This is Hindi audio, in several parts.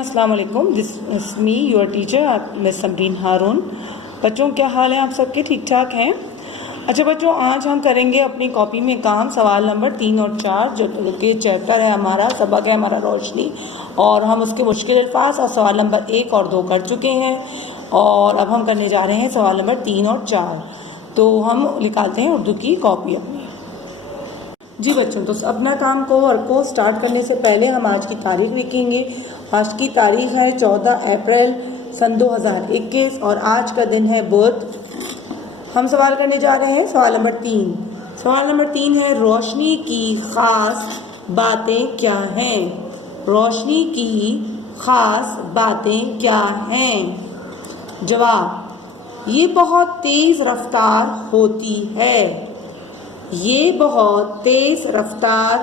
अस्सलाम वालेकुम, this is me your teacher miss Samreen Haroon. बच्चों क्या हाल है, आप सबके ठीक ठाक हैं? अच्छा बच्चों, आज हम करेंगे अपनी कॉपी में काम सवाल नंबर 3 और 4 जो कि चैप्टर है हमारा, सबक है हमारा रोशनी, और हम उसके मुश्किल अल्फाज और सवाल नंबर 1 और 2 कर चुके हैं और अब हम करने जा रहे हैं सवाल नंबर 3 और 4। तो हम निकालते हैं उर्दू की कॉपी अपनी। जी बच्चों, तो अपना काम को स्टार्ट करने से पहले हम आज की तारीख लिखेंगे। आज की तारीख है 14 अप्रैल सन 2021 और आज का दिन है बुध। हम सवाल करने जा रहे हैं सवाल नंबर 3। सवाल नंबर 3 है, रोशनी की खास बातें क्या हैं? रोशनी की खास बातें क्या हैं? जवाब, ये बहुत तेज रफ्तार होती है। ये बहुत तेज रफ्तार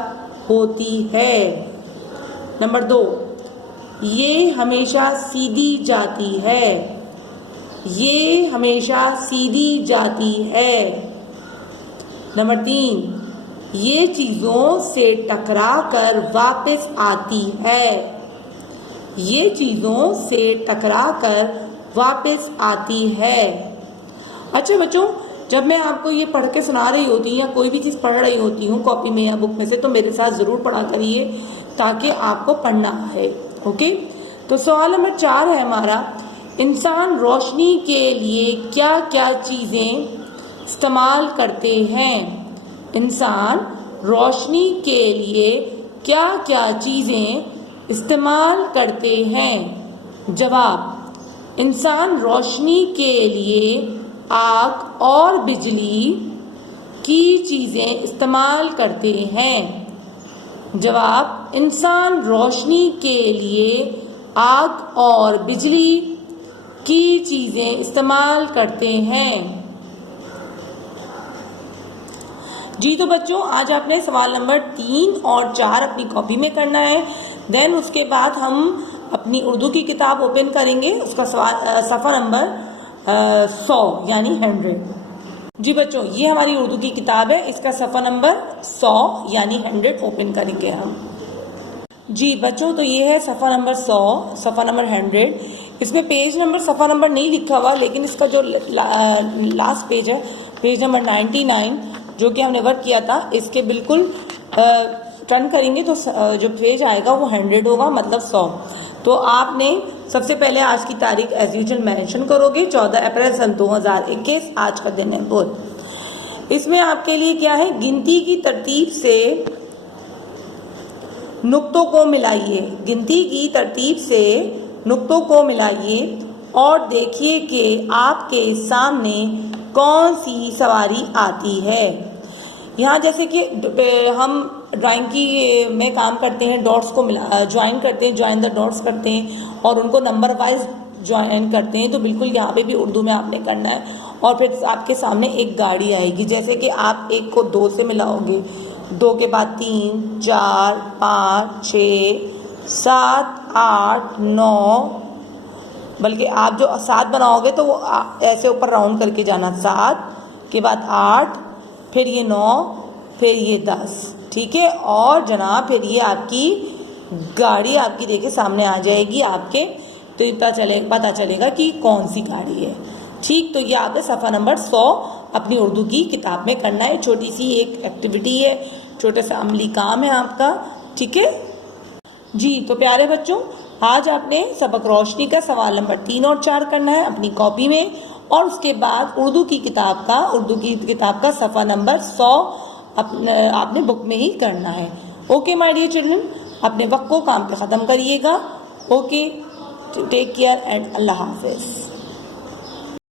होती है। नंबर 2, ये हमेशा सीधी जाती है। ये हमेशा सीधी जाती है। नंबर 3, ये चीज़ों से टकरा कर वापस आती है। ये चीज़ों से टकरा कर वापस आती है। अच्छा बच्चों, जब मैं आपको ये पढ़ के सुना रही होती हूँ या कोई भी चीज़ पढ़ रही होती हूँ कॉपी में या बुक में से, तो मेरे साथ ज़रूर पढ़ा करिए ताकि आपको पढ़ना आए। ओके, तो सवाल नंबर 4 है हमारा, इंसान रोशनी के लिए क्या क्या चीज़ें इस्तेमाल करते हैं? इंसान रोशनी के लिए क्या क्या चीज़ें इस्तेमाल करते हैं? जवाब, इंसान रोशनी के लिए आग और बिजली की चीज़ें इस्तेमाल करते हैं। जवाब, इंसान रोशनी के लिए आग और बिजली की चीज़ें इस्तेमाल करते हैं। जी तो बच्चों, आज आपने सवाल नंबर 3 और 4 अपनी कॉपी में करना है। देन उसके बाद हम अपनी उर्दू की किताब ओपन करेंगे, उसका सफ़ा नंबर 100 यानी 100। जी बच्चों, ये हमारी उर्दू की किताब है, इसका सफ़ा नंबर 100 यानी 100 ओपन करेंगे हम। जी बच्चों, तो ये है सफ़ा नंबर 100, सफ़ा नंबर 100। इसमें पेज नंबर सफ़ा नंबर नहीं लिखा हुआ, लेकिन इसका जो लास्ट पेज है, पेज नंबर 99 जो कि हमने वर्क किया था, इसके बिल्कुल टर्न करेंगे तो जो पेज आएगा वो 100 होगा, मतलब 100। तो आपने सबसे पहले आज की तारीख एज यूजुअल मेंशन करोगे, 14 अप्रैल सन 2021, आज का दिन है बुध। इसमें आपके लिए क्या है, गिनती की तरतीब से नुक्तों को मिलाइए। गिनती की तरतीब से नुक्तों को मिलाइए और देखिए कि आपके सामने कौन सी सवारी आती है। यहाँ जैसे कि हम ड्राइंग की में काम करते हैं, डॉट्स को ज्वाइन करते हैं, ज्वाइन द डॉट्स करते हैं और उनको नंबर वाइज ज्वाइन करते हैं, तो बिल्कुल यहाँ पे भी उर्दू में आपने करना है। और फिर आपके सामने एक गाड़ी आएगी, जैसे कि आप 1 को 2 से मिलाओगे, 2 के बाद 3, 4, 5, 6, 7, 8, 9, बल्कि आप जो 7 बनाओगे तो वो ऐसे ऊपर राउंड करके जाना, 7 के बाद 8, फिर ये 9, फिर ये 10, ठीक है। और जनाब फिर ये आपकी गाड़ी आपकी देखिए सामने आ जाएगी आपके, तो पता चलेगा कि कौन सी गाड़ी है, ठीक। तो ये आपके सफ़ा नंबर 100 अपनी उर्दू की किताब में करना है। छोटी सी एक एक्टिविटी है, छोटा सा अमली काम है आपका, ठीक है जी। तो प्यारे बच्चों, आज आपने सबक रोशनी का सवाल नंबर 3 और 4 करना है अपनी कॉपी में, और उसके बाद उर्दू की किताब का सफ़ा नंबर 100 आपने बुक में ही करना है। ओके माय डियर चिल्ड्रन, अपने वक्त को काम पे ख़त्म करिएगा। ओके, टेक केयर एंड अल्लाह हाफिज़।